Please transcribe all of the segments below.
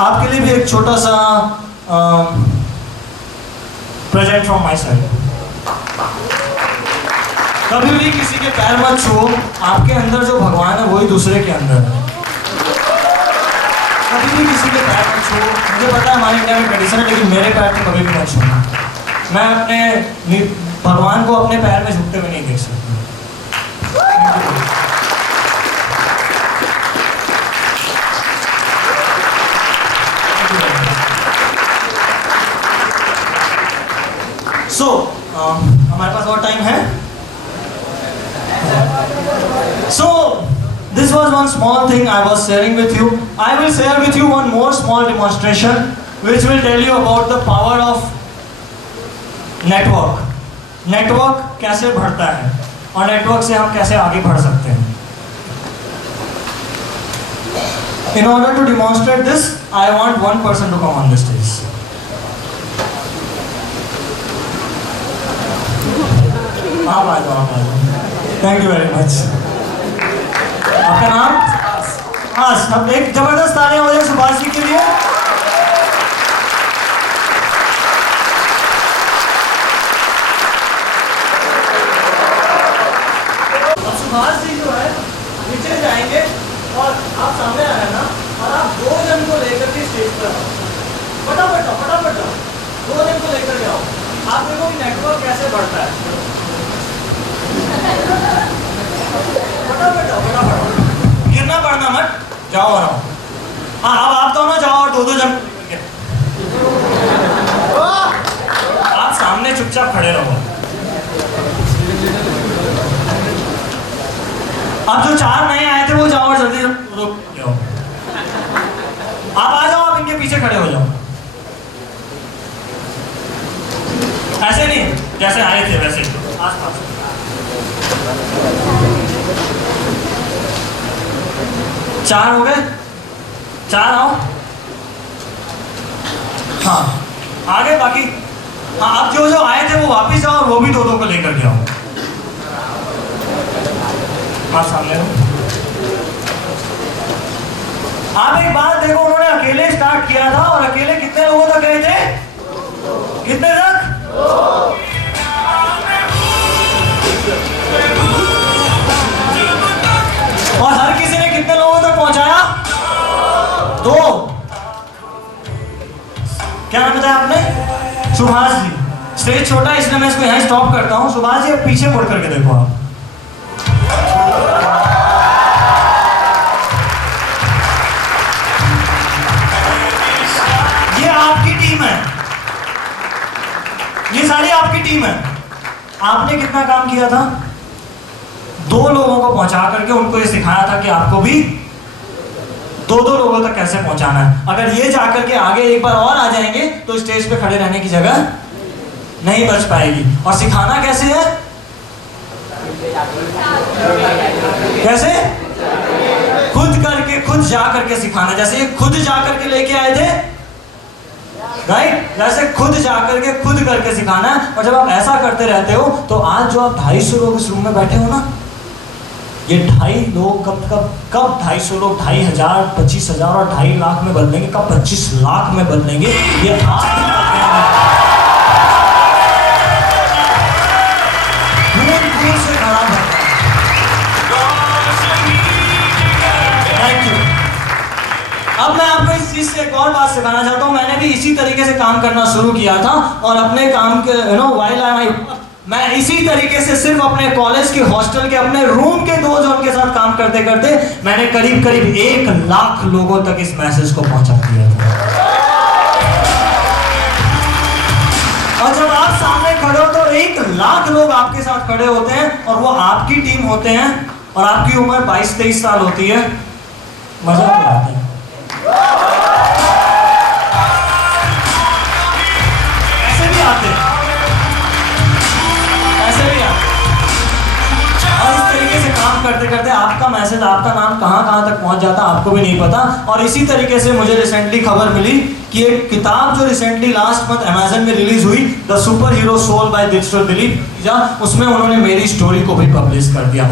आपके लिए भी एक छोटा सा प्रेजेंट फ्रॉम माय साइड। कभी भी किसी के पैर मत छुओ, आपके अंदर जो भगवान है वही दूसरे के अंदर है। कभी भी किसी के पैर मत छुओ। मुझे पता है हमारे इंडिया में ट्रेडिशन है, लेकिन मेरे पैर तो कभी भी मत छूना। मैं अपने भगवान को अपने पैर में झुकते हुए नहीं देख सकता। हमारे पास और टाइम है। So this was one small thing I was sharing with you. I will share with you one more small demonstration which will tell you about the power of network. Network कैसे बढ़ता है और network से हम कैसे आगे बढ़ सकते हैं। In order to demonstrate this, I want one person to come on the stage. आप आ जाओ। Thank you very much. आपका नाम? हाँ, हम एक जबरदस्त तालियां हो जाए सुभाष जी के लिए। अब सुभाष जी जो है नीचे जाएंगे और आप सामने आ रहे ना, और आप 2 जन को लेकर के स्टेज पर आओ। फटाफट आओ, फटाफट आओ, 2 जन को लेकर के आओ। आप देखो कि नेटवर्क कैसे बढ़ता है। फटाफट आओ, फटाफट। गिरना पड़ना मत, जाओ और आओ। हाँ, अब आप दोनों जाओ और 2-2 जन आप सामने चुपचाप खड़े रहो। अब जो 4 नए आए थे वो जाओ और जल्दी रुक जाओ। आप आ जाओ, आप इनके पीछे खड़े हो जाओ। ऐसे नहीं, जैसे आए थे वैसे आसपास। चार हो गए? 4 आओ। हाँ, आगे बाकी। हाँ, अब जो जो आए थे वो वापिस आओ और वो भी 2-2 को लेकर के आओ। आप सामने हो। आप एक बात देखो, उन्होंने अकेले स्टार्ट किया था और अकेले कितने लोगों तक गए थे? कितने तक? और हर किसी ने कितने लोगों तक पहुंचाया? 2। क्या नाम बताया आपने? सुभाष जी। स्टेज छोटा है इसलिए मैं इसको यहां स्टॉप करता हूं। सुभाष जी, पीछे मुड़ करके देखो आप। ये आपकी टीम है, ये सारी आपकी टीम है। आपने कितना काम किया था? 2 लोगों को पहुंचा करके उनको ये सिखाया था कि आपको भी 2-2 लोगों तक कैसे पहुंचाना है। अगर ये जाकर के आगे एक बार और आ जाएंगे तो स्टेज पे खड़े रहने की जगह नहीं बच पाएगी। और सिखाना कैसे है? कैसे? खुद करके खुद जा करके सिखाना। जैसे ये खुद जा करके लेके आए थे, राइट? वैसे खुद जाकर के खुद करके सिखाना है। और जब आप ऐसा करते रहते हो तो आज जो आप 250 लोग इस रूम में बैठे हो ना, ये 2.5 लोग कब 250 लोग 2,500, 25,000 और 2.5 लाख में बदलेंगे, कब 25 लाख में बदलेंगे, ये आप बूंद से खड़ा है। Thank you. अब मैं आपको इस चीज से एक और बात सिखाना चाहता हूँ। मैंने भी इसी तरीके से काम करना शुरू किया था और अपने काम के मैं इसी तरीके से सिर्फ अपने कॉलेज के हॉस्टल के अपने रूम के 2 जन के साथ काम करते करते मैंने करीब 1 लाख लोगों तक इस मैसेज को पहुंचा दिया था। और जब आप सामने खड़े हो तो 1 लाख लोग आपके साथ खड़े होते हैं और वो आपकी टीम होते हैं और आपकी उम्र 22-23 साल होती है। मजा आता है। ऐसे भी आते हैं, ऐसे भी आते। और इस तरीके से काम करते करते आपका मैसेज, आपका नाम कहां तक पहुंच जाता आपको भी नहीं पता। और इसी तरीके से मुझे रिसेंटली खबर मिली कि एक किताब जो रिसेंटली लास्ट मंथ अमेज़न में रिलीज हुई, the super hero soul by Dilip, उसमें उन्होंने मेरी स्टोरी को भी पब्लिश कर दिया।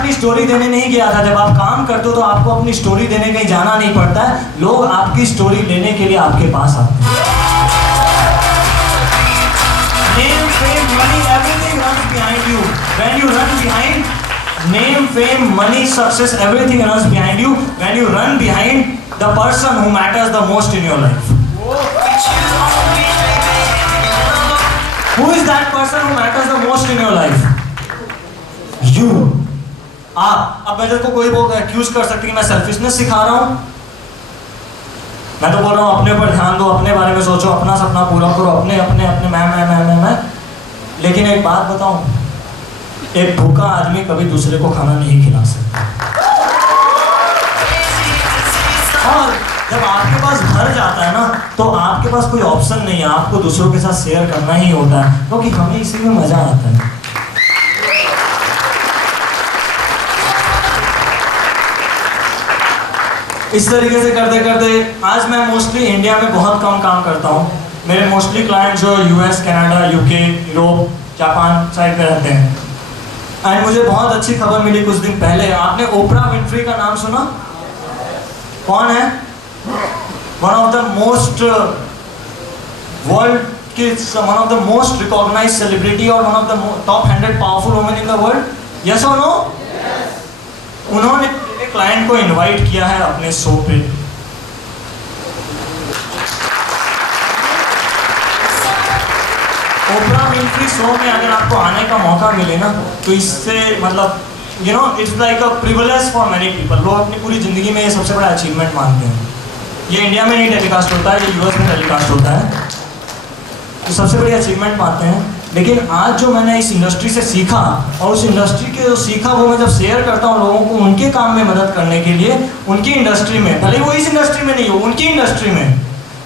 अपनी स्टोरी देने नहीं गया था। जब आप काम करते हो तो आपको अपनी स्टोरी देने कहीं जाना नहीं पड़ता है, लोग आपकी स्टोरी लेने के लिए आपके पास आते हैं। Name, fame, money, everything runs behind you. When you run behind name, fame, money, success, everything runs behind you. When you run behind the person who matters the most in your life. Who is that person who matters the most in your life? You. आप। अब मेरे को कोई बोल accused कर सकते कि मैं सेल्फिशनेस सिखा रहा हूं। मैं तो बोल रहा हूँ अपने पर ध्यान दो, अपने बारे में सोचो, अपना सपना पूरा करो, अपने अपने अपने मैं। लेकिन एक बात बताऊं, एक भूखा आदमी कभी दूसरे को खाना नहीं खिला सकता। और जब आपके पास भर जाता है ना, तो आपके पास कोई ऑप्शन नहीं है, आपको दूसरों के साथ शेयर करना ही होता है, क्योंकि हमें इसी में मजा आता है। इस तरीके से करते करते आज मैं मोस्टली इंडिया में बहुत कम काम करता हूँ। मेरे मोस्टली क्लाइंट जो US, Canada, UK, Europe, Japan side में रहते हैं। एंड मुझे बहुत अच्छी खबर मिली कुछ दिन पहले। आपने ओपरा विनफ्री का नाम सुना? कौन है? One of the most world की, one of the most recognised celebrity और one of the top 100 powerful women in the world. Yes और नो? उन्होंने क्लाइंट को इनवाइट किया है अपने शो पे। ओपरा विनफ्री शो में अगर आपको आने का मौका मिले ना, तो इससे मतलब you know it's like a privilege for many people. लोग अपनी पूरी जिंदगी में ये सबसे बड़ा अचीवमेंट मानते हैं। ये इंडिया में नहीं टेलीकास्ट होता है, ये यूएस में टेलीकास्ट होता है, तो सबसे बड़ी अचीवमेंट पाते हैं। लेकिन आज जो मैंने इस इंडस्ट्री से सीखा और उस इंडस्ट्री के जो सीखा वो मैं जब शेयर करता हूँ लोगों को उनके काम में मदद करने के लिए, उनकी इंडस्ट्री में, भले वो इस इंडस्ट्री में नहीं हो, उनकी इंडस्ट्री में,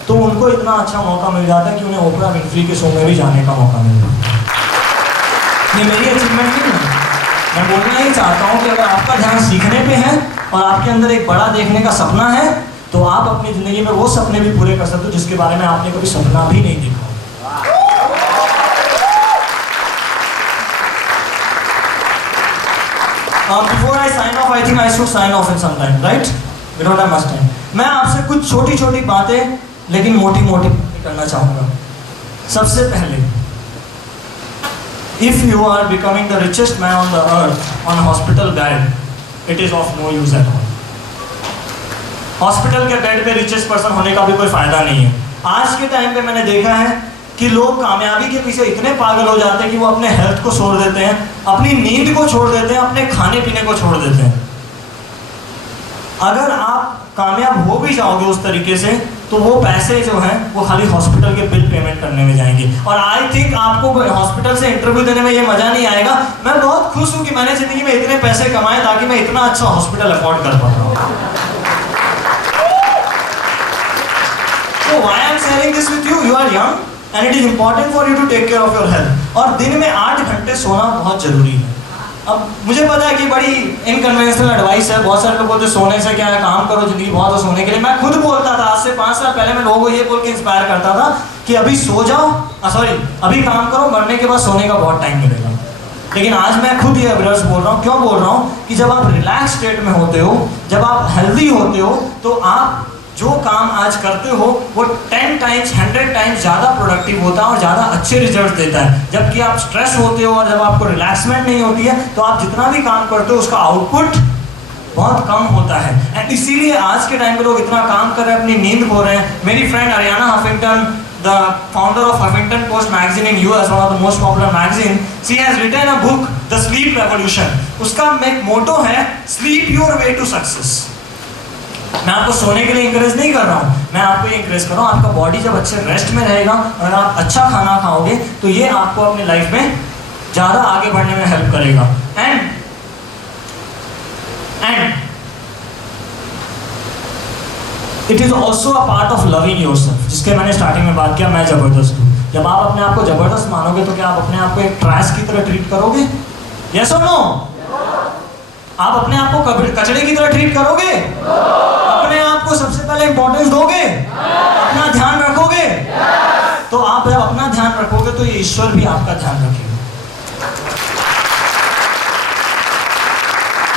तो उनको इतना अच्छा मौका मिल जाता है कि उन्हें ओपरा विनफ्री के शो में भी जाने का मौका मिल जाता है। ये मेरी अचीवमेंट नहीं है। मैं बोलना ही चाहता हूँ कि अगर आपका ध्यान सीखने पे है और आपके अंदर एक बड़ा देखने का सपना है, तो आप अपनी ज़िंदगी में वो सपने भी पूरे कर सकते हो जिसके बारे में आपने कभी सपना भी नहीं देखा। Before I sign off, I think I should sign off in some time, right? We don't have much time. मैं आपसे कुछ छोटी छोटी बातें लेकिन मोटी मोटी करना चाहूँगा। सबसे पहले, if you are becoming the richest man on the earth on a hospital bed, it is of no use at all. Hospital के बेड पे रिचेस्ट पर्सन होने का भी कोई फायदा नहीं है। आज के टाइम पे मैंने देखा है कि लोग कामयाबी के पीछे इतने पागल हो जाते हैं कि वो अपने हेल्थ को छोड़ देते हैं, अपनी नींद को छोड़ देते हैं, अपने खाने पीने को छोड़ देते हैं। अगर आप कामयाब हो भी जाओगे उस तरीके से, तो वो पैसे जो हैं वो खाली हॉस्पिटल के बिल पेमेंट करने में जाएंगे। और आई थिंक आपको हॉस्पिटल से इंटरव्यू देने में ये मजा नहीं आएगा। मैं बहुत खुश हूँ कि मैंने जिंदगी में इतने पैसे कमाए ताकि मैं इतना अच्छा हॉस्पिटल अफोर्ड कर पा रहा हूँ। So why I am sharing this with you? You are young and it is important for you to take care of your health. और दिन में 8 घंटे सोना बहुत जरूरी है। अब मुझे पता है कि बड़ी इनकन्वेंशनल एडवाइस है, बहुत सारे लोग बोलते हैं सोने से क्या है, काम करो, जिंदगी बहुत है सोने के लिए। मैं खुद बोलता था, आज से 5 साल पहले मैं लोगों को ये बोल के इंस्पायर करता था कि अभी सो जाओ, अभी काम करो, मरने के बाद सोने का बहुत टाइम मिलेगा। लेकिन आज मैं खुद ये रिवर्स बोल रहा हूँ। क्यों बोल रहा हूँ? कि जब आप रिलैक्स स्टेट में होते हो, जब आप हेल्दी होते हो, तो आप जो काम आज करते हो वो 10 टाइम्स 100 टाइम्स ज़्यादा प्रोडक्टिव होता है और ज़्यादा अच्छे रिजल्ट देता है। जबकि आप स्ट्रेस होते हो और जब आपको रिलैक्समेंट नहीं होती है, तो आप जितना भी काम करते हो उसका आउटपुट बहुत कम होता है। एंड इसीलिए आज के टाइम में लोग इतना काम कर रहे हैं, अपनी नींद खो रहे हैं। मेरी friend Arianna Huffington, the founder of Huffington Post magazine in US, one of the most popular magazine, she has written a book, The Sleep Revolution. उसका मोटो है Sleep Your Way to Success. मैं आपको सोने के लिए इंकरेज नहीं कर रहा हूँ, मैं आपको ये इंकरेज कर रहा हूँ, आपका बॉडी जब अच्छे रेस्ट में रहेगा और अगर आप अच्छा खाना खाओगे तो ये आपको अपनी लाइफ में ज़्यादा आगे बढ़ने में हेल्प करेगा। And it is also a part of loving yourself, जिसके मैंने स्टार्टिंग में बात किया, मैं ज़बरदस्त हूँ। जब आप अपने आप को ज़बरदस्त मानोगे तो क्या आप अपने आप को एक ट्रैश की तरह ट्रीट करोगे? यस और नो? आप अपने आप को कचड़े की तरह ट्रीट करोगे? अपने आप को सबसे पहले इंपॉर्टेंस दोगे? अपना ध्यान रखोगे? तो आप जब अपना ध्यान रखोगे तो ये ईश्वर भी आपका ध्यान रखेगा।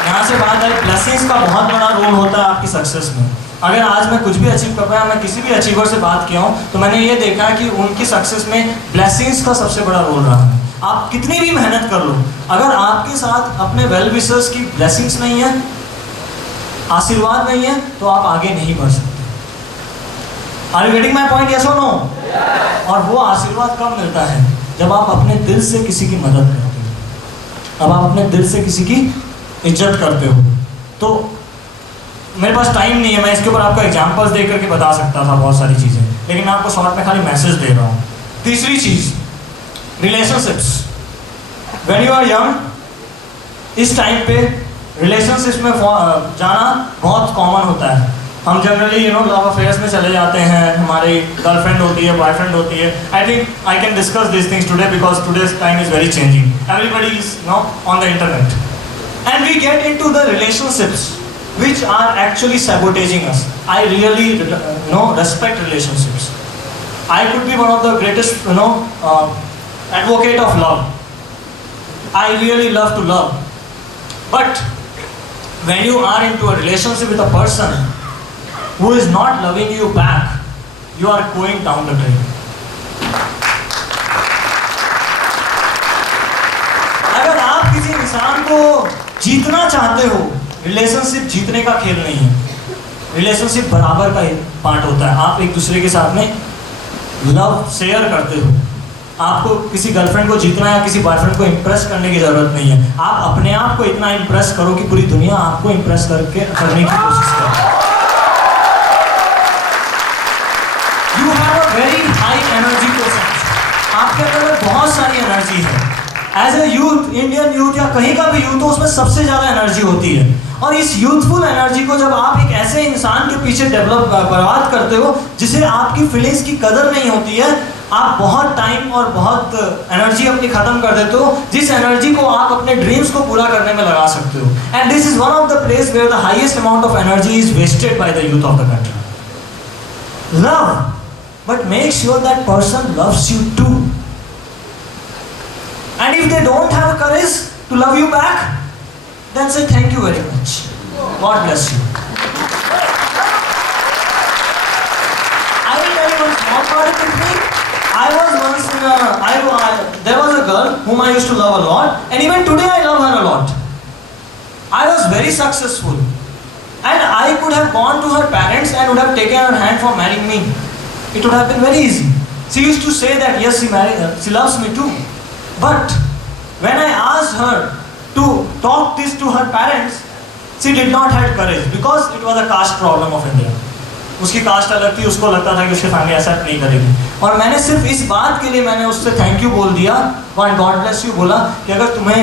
यहाँ से बात है, ब्लेसिंग्स का बहुत बड़ा रोल होता है आपकी सक्सेस में। अगर आज मैं कुछ भी अचीव कर पाया, मैं किसी भी अचीवर से बात किया हूँ, तो मैंने ये देखा है कि उनकी सक्सेस में ब्लेसिंग्स का सबसे बड़ा रोल रहा है। आप कितनी भी मेहनत कर लो, अगर आपके साथ अपने वेल विशर्स की ब्लेसिंग्स नहीं है, आशीर्वाद नहीं है, तो आप आगे नहीं बढ़ सकते। Are you getting my point, yes और नो? और वो आशीर्वाद कब मिलता है? जब आप अपने दिल से किसी की मदद करते हो, अब आप अपने दिल से किसी की इज्जत करते हो। तो मेरे पास टाइम नहीं है, मैं इसके ऊपर आपको एग्जांपल्स दे करके बता सकता था बहुत सारी चीज़ें, लेकिन मैं आपको शॉर्ट में खाली मैसेज दे रहा हूँ। तीसरी चीज़, relationships. When you are young, इस टाइम पे रिलेशनशिप्स में जाना बहुत कॉमन होता है। हम जनरली लव अफेयर्स में चले जाते हैं, हमारी गर्लफ्रेंड होती है, बॉयफ्रेंड होती है। I think I can discuss this things today because today's time is very changing, everybody is on the internet and we get into the relationships which are actually sabotaging us. I really respect relationships. I could be one of the greatest advocate of love. I really love to love, but when you are into a relationship with a person who is not loving you back, you are going down the drain. अगर आप किसी इंसान को जीतना चाहते हो, relationship जीतने का खेल नहीं है, रिलेशनशिप बराबर का पार्ट होता है। आप एक दूसरे के साथ में लव शेयर करते हो। आपको किसी गर्लफ्रेंड को जीतना या किसी बॉयफ्रेंड को इम्प्रेस करने की जरूरत नहीं है। आप अपने आप को इतना इम्प्रेस करो कि पूरी दुनिया आपको इम्प्रेस करने की कोशिश करे। You have a very high energy quotient. आपके अंदर बहुत सारी एनर्जी है। As a youth, Indian youth या कहीं का भी यूथ हो, उसमें सबसे ज़्यादा एनर्जी होती है। और इस यूथफुल एनर्जी को जब आप एक ऐसे इंसान के पीछे बर्बाद करते हो जिसे आपकी फीलिंग्स की कदर नहीं होती है, आप बहुत टाइम और बहुत एनर्जी अपनी खत्म कर देते हो, जिस एनर्जी को आप अपने ड्रीम्स को पूरा करने में लगा सकते हो। And this is one of the place where the highest amount of energy is wasted by the youth of the country. Love, but make sure that person loves you too. And if they don't have a courage to love you back, then say thank you very much. God bless you. I will tell you one small part with me. I was once there was a girl whom I used to love a lot, and even today I love her a lot. I was very successful, and I could have gone to her parents and would have taken her hand for marrying me. It would have been very easy. She used to say that yes, she loves me too. But when I asked her to talk this to her parents, she did not have courage because it was a caste problem of India. उसकी cast अलग थी, उसको लगता था कि उसकी family accept नहीं करेगी। और मैंने सिर्फ इस बात के लिए मैंने उससे थैंक यू बोल दिया, एंड गॉड ब्लेस यू बोला कि अगर तुम्हें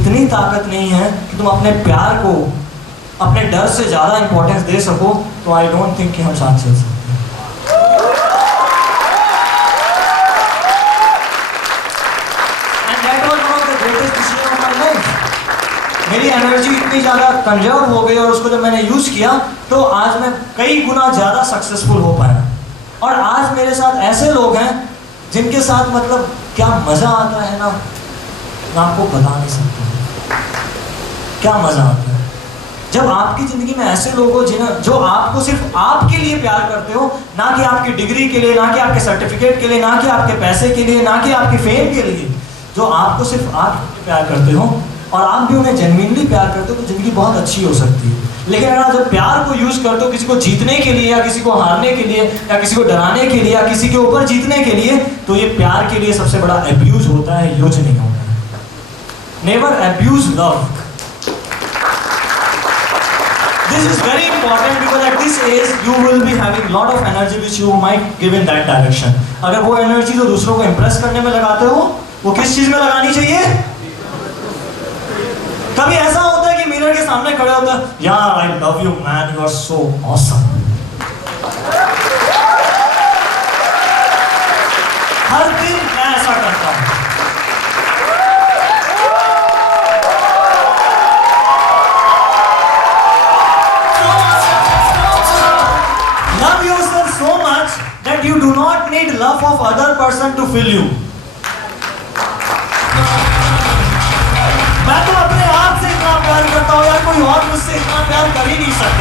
इतनी ताकत नहीं है कि तुम अपने प्यार को अपने डर से ज़्यादा इंपॉर्टेंस दे सको, तो आई डोंट थिंक कि हम साथ चल सकते। मेरी एनर्जी इतनी ज़्यादा कंजर्व हो गई और उसको जब मैंने यूज़ किया तो आज मैं कई गुना ज़्यादा सक्सेसफुल हो पाया। और आज मेरे साथ ऐसे लोग हैं जिनके साथ मतलब क्या मज़ा आता है ना, मैं आपको बता नहीं सकता क्या मज़ा आता है जब आपकी ज़िंदगी में ऐसे लोग हो जो आपको सिर्फ आपके लिए प्यार करते हो, ना कि आपकी डिग्री के लिए, ना कि आपके सर्टिफिकेट के लिए, ना कि आपके पैसे के लिए, ना कि आपकी फेम के लिए, जो आपको सिर्फ आप प्यार करते हो और आप भी उन्हें जेन्युइनली प्यार करते हो, तो ज़िंदगी बहुत अच्छी हो सकती है। लेकिन अगर आप जब प्यार को यूज़ करते हो किसी को जीतने के लिए या किसी को हारने के लिए या किसी को डराने के लिए या किसी के ऊपर जीतने के लिए, तो ये प्यार के लिए सबसे बड़ा अब्यूज होता है, यूज नहीं होता है। Never abuse love. This is very important because at this age you will be having lot of energy which you might give in that direction. अगर वो एनर्जी जो दूसरों को इंप्रेस करने में लगाते हो, वो किस चीज़ में लगानी चाहिए? कभी ऐसा होता है कि मिरर के सामने खड़े होता है, यार I love you man, you are so awesome. हर दिन मैं ऐसा करता हूं। Love yourself so much that you do not need love of other person to fill you. मैं तो अपने आप से इतना प्यार करता हूँ यार, कोई नहीं सकते।